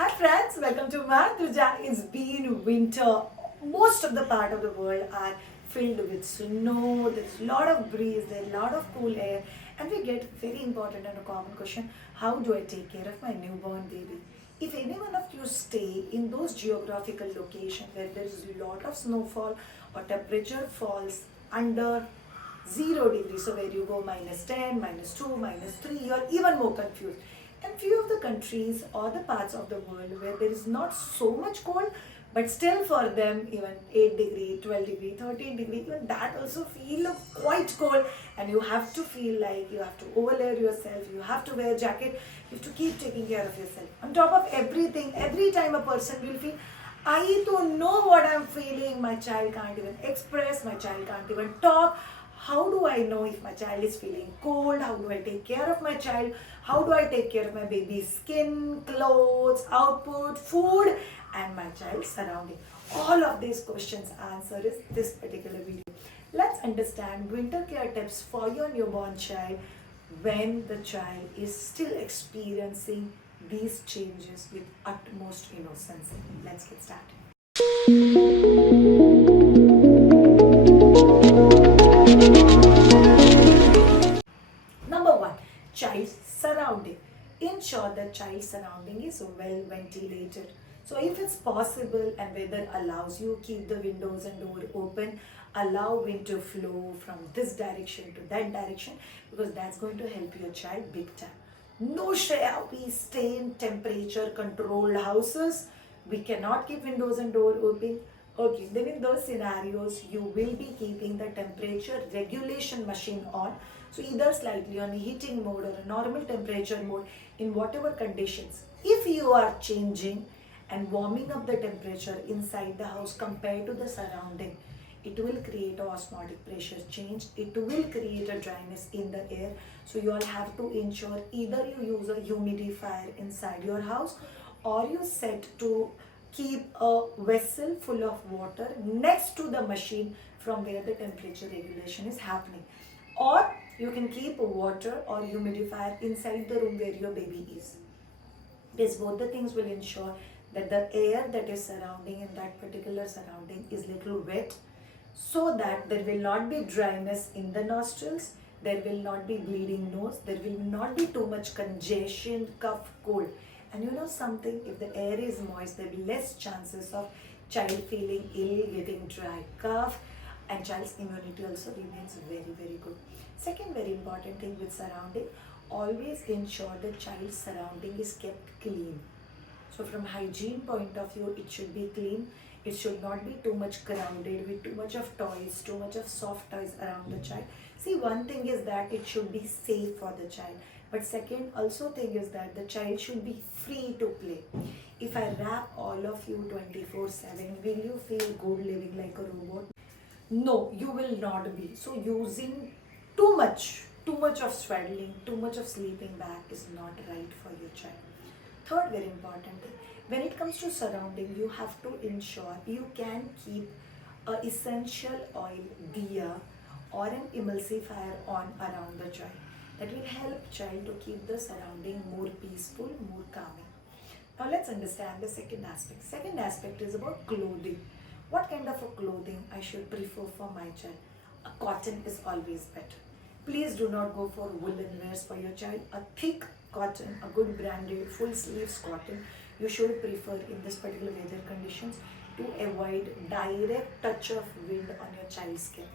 Hi friends, welcome to Madhuja. It's been winter. Most of the part of the world are filled with snow. There's a lot of breeze, there's a lot of cool air, and we get very important and a common question: how do I take care of my newborn baby? If any one of you stay in those geographical locations where there is a lot of snowfall or temperature falls under 0 degrees, so where you go -10, -2, -3, you're even more confused. And few of the countries or the parts of the world where there is not so much cold, but still for them even 8 degree, 12 degree, 13 degree, even that also feel quite cold, and you have to feel like you have to overlayer yourself, you have to wear jacket, you have to keep taking care of yourself. On top of everything, every time a person will feel, I don't know what I'm feeling, my child can't even express, my child can't even talk. How do I know if my child is feeling cold? How do I take care of my child? How do I take care of my baby's skin, clothes, output, food, and my child's surrounding? All of these questions answer is this particular video. Let's understand winter care tips for your newborn child when the child is still experiencing these changes with utmost innocence. Let's get started. Number one, child's surrounding. Ensure the child's surrounding is well ventilated. So if it's possible and weather allows you, keep the windows and door open. Allow wind to flow from this direction to that direction, because that's going to help your child big time. No, Shreya, we stay in temperature controlled houses. We cannot keep windows and door open. Okay, then in those scenarios, you will be keeping the temperature regulation machine on. So either slightly on heating mode or a normal temperature mode in whatever conditions. If you are changing and warming up the temperature inside the house compared to the surrounding, it will create a osmotic pressure change. It will create a dryness in the air. So you all have to ensure either you use a humidifier inside your house, or you set to keep a vessel full of water next to the machine from where the temperature regulation is happening. Or you can keep water or humidifier inside the room where your baby is. This both the things will ensure that the air that is surrounding in that particular surrounding is little wet, so that there will not be dryness in the nostrils, there will not be bleeding nose, there will not be too much congestion, cough, cold. And you know something, if the air is moist, there will be less chances of child feeling ill, getting dry cough, and child's immunity also remains very good. Second very important thing with surrounding, always ensure the child's surrounding is kept clean. So from hygiene point of view, it should be clean. It should not be too much crowded with too much of toys, too much of soft toys around the child. See, one thing is that it should be safe for the child. But second also thing is that the child should be free to play. If I wrap all of you 24/7, will you feel good living like a robot? No, you will not be. So using too much of swaddling, too much of sleeping bag is not right for your child. Third very important thing, when it comes to surrounding, you have to ensure you can keep a essential oil diya or an emulsifier on around the child. That will help child to keep the surrounding more peaceful, more calming. Now let's understand the second aspect. Second aspect is about clothing. What kind of a clothing I should prefer for my child? A cotton is always better. Please do not go for woolen wears for your child. A thick cotton, a good branded full sleeves cotton, you should prefer in this particular weather conditions, to avoid direct touch of wind on your child's skin,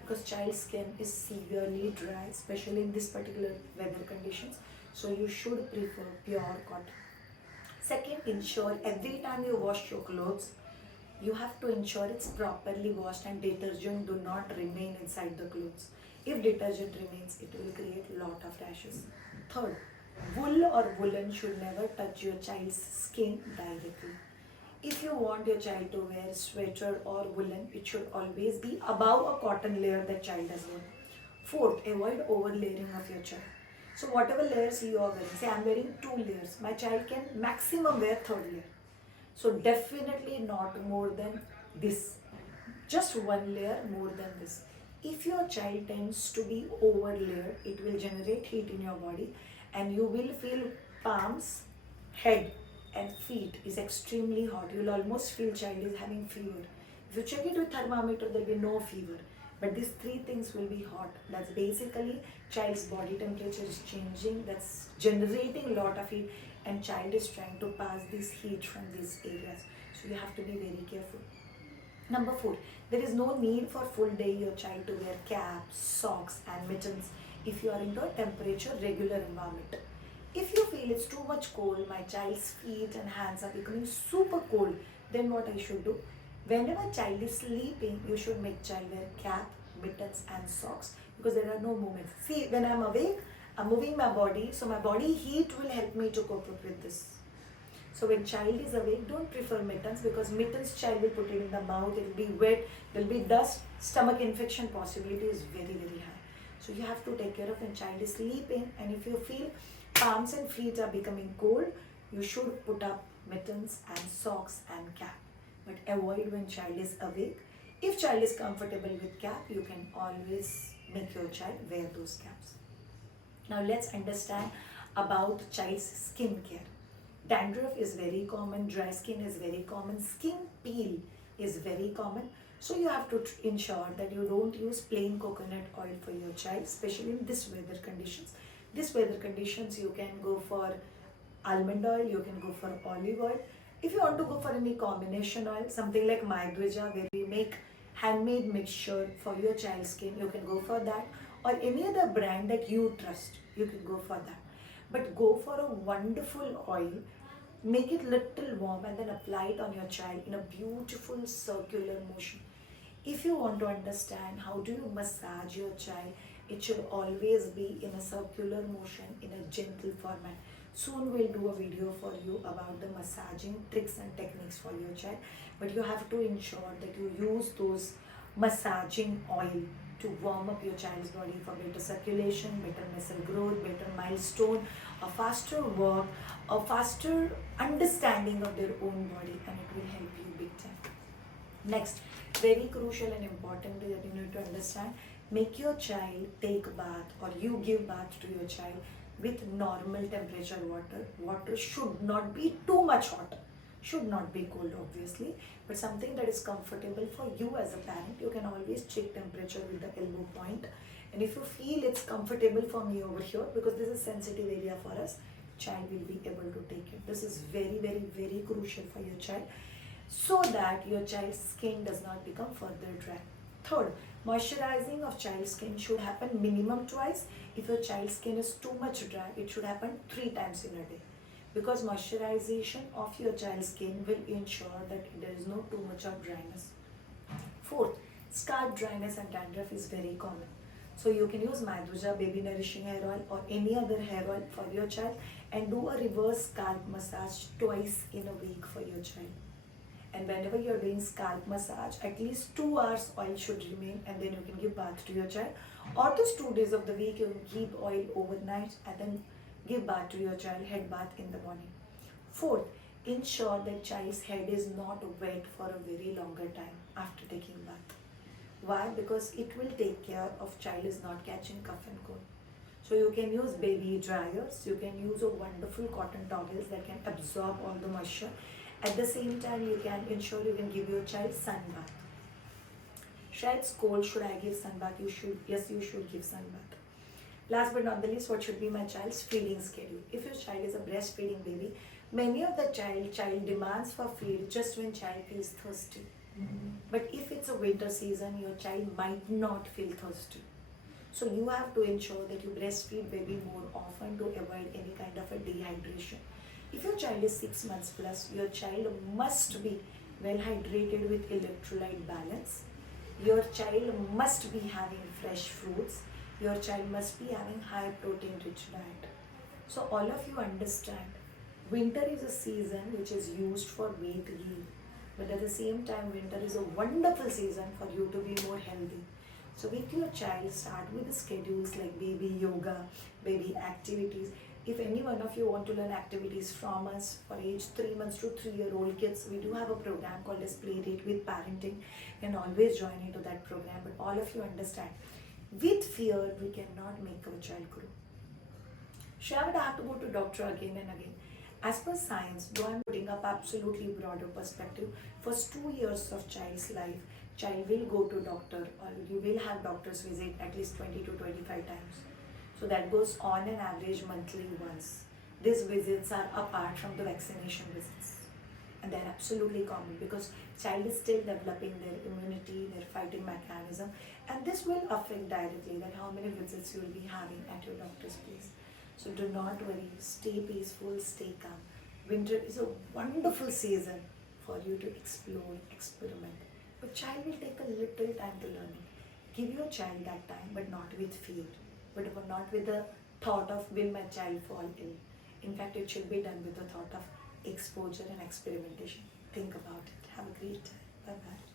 because child's skin is severely dry, especially in this particular weather conditions. So you should prefer pure cotton. Second, ensure every time you wash your clothes, you have to ensure it's properly washed and detergent do not remain inside the clothes. If detergent remains, it will create lot of rashes. Third, wool or woolen should never touch your child's skin directly. If you want your child to wear sweater or woolen, it should always be above a cotton layer that child has worn. Fourth, avoid over layering of your child. So whatever layers you are wearing, say I am wearing 2 layers, my child can maximum wear third layer. So definitely not more than this. Just one layer more than this. If your child tends to be over layered, it will generate heat in your body and you will feel palms, head and feet is extremely hot. You'll almost feel child is having fever. If you check it with thermometer, there'll be no fever. But these three things will be hot. That's basically child's body temperature is changing. That's generating a lot of heat, and child is trying to pass this heat from these areas. So you have to be very careful. Number 4, there is no need for full day your child to wear caps, socks and mittens if you are into a temperature regular environment. If you feel it's too much cold, my child's feet and hands are becoming super cold, then what I should do? Whenever child is sleeping, you should make child wear cap, mittens and socks because there are no movements. See, when I'm awake, I'm moving my body, so my body heat will help me to cope up with this. So when child is awake, don't prefer mittens because mittens child will put it in the mouth, it will be wet, there will be dust, stomach infection possibility is very high. So you have to take care of when child is sleeping, and if you feel palms and feet are becoming cold, you should put up mittens and socks and cap. But avoid when child is awake. If child is comfortable with cap, you can always make your child wear those caps. Now let's understand about child's skin care. Dandruff is very common, dry skin is very common, skin peel is very common. So you have to ensure that you don't use plain coconut oil for your child, especially in this weather conditions. This weather conditions you can go for almond oil, you can go for olive oil. If you want to go for any combination oil, something like Maidvija where we make handmade mixture for your child's skin, you can go for that, or any other brand that you trust, you can go for that. But go for a wonderful oil, make it little warm and then apply it on your child in a beautiful circular motion. If you want to understand how do you massage your child, it should always be in a circular motion in a gentle format. Soon we'll do a video for you about the massaging tricks and techniques for your child, but you have to ensure that you use those massaging oil to warm up your child's body for better circulation, better muscle growth, better milestone, a faster work, a faster understanding of their own body, and it will help you big time. Next, very crucial and important that you need to understand, make your child take a bath or you give bath to your child with normal temperature water. Water should not be too much hot, should not be cold obviously, but something that is comfortable for you as a parent. You can always check temperature with the elbow point, and if you feel it's comfortable for me over here, because this is sensitive area for us, child will be able to take it. This is very crucial for your child, so that your child's skin does not become further dry. Third, moisturizing of child's skin should happen minimum twice. If your child's skin is too much dry, it should happen 3 times in a day, because moisturization of your child's skin will ensure that there is no too much of dryness. Fourth, scalp dryness and dandruff is very common. So you can use Maidvija baby nourishing hair oil or any other hair oil for your child and do a reverse scalp massage twice in a week for your child. And whenever you're doing scalp massage, at least 2 hours oil should remain, and then you can give bath to your child. Or those 2 days of the week you can keep oil overnight and then give bath to your child, head bath in the morning. Fourth, ensure that child's head is not wet for a very longer time after taking bath. Why? Because it will take care of child is not catching cough and cold. So you can use baby dryers, you can use a wonderful cotton towels that can absorb all the moisture. At the same time, you can ensure you can give your child sun bath. Child's cold, should I give sun bath? You should. Yes, you should give sun bath. Last but not the least, what should be my child's feeding schedule? If your child is a breastfeeding baby, many of the child demands for feed just when child feels thirsty. But if it's a winter season, your child might not feel thirsty. So you have to ensure that you breastfeed baby more often to avoid any kind of a dehydration. If your child is 6 months plus, your child must be well hydrated with electrolyte balance. Your child must be having fresh fruits. Your child must be having high protein rich diet. So all of you understand, winter is a season which is used for weight gain. But at the same time, winter is a wonderful season for you to be more healthy. So with your child, start with the schedules like baby yoga, baby activities. If any one of you want to learn activities from us for age 3 months to 3-year-old kids, we do have a program called as Play Date with Parenting. You can always join into that program. But all of you understand, with fear, we cannot make our child grow. So I would have to go to doctor again and again. As per science, though I'm putting up absolutely broader perspective, first 2 years of child's life, child will go to doctor or you will have doctor's visit at least 20 to 25 times. So that goes on an average monthly once. These visits are apart from the vaccination visits. And they're absolutely common because child is still developing their immunity, their fighting mechanism, and this will affect directly that how many visits you will be having at your doctor's place. So do not worry, stay peaceful, stay calm. Winter is a wonderful season for you to explore, experiment. But child will take a little time to learn it. Give your child that time, but not with fear, but not with the thought of will my child fall ill. In fact, it should be done with the thought of exposure and experimentation. Think about it. Have a great time. Bye bye.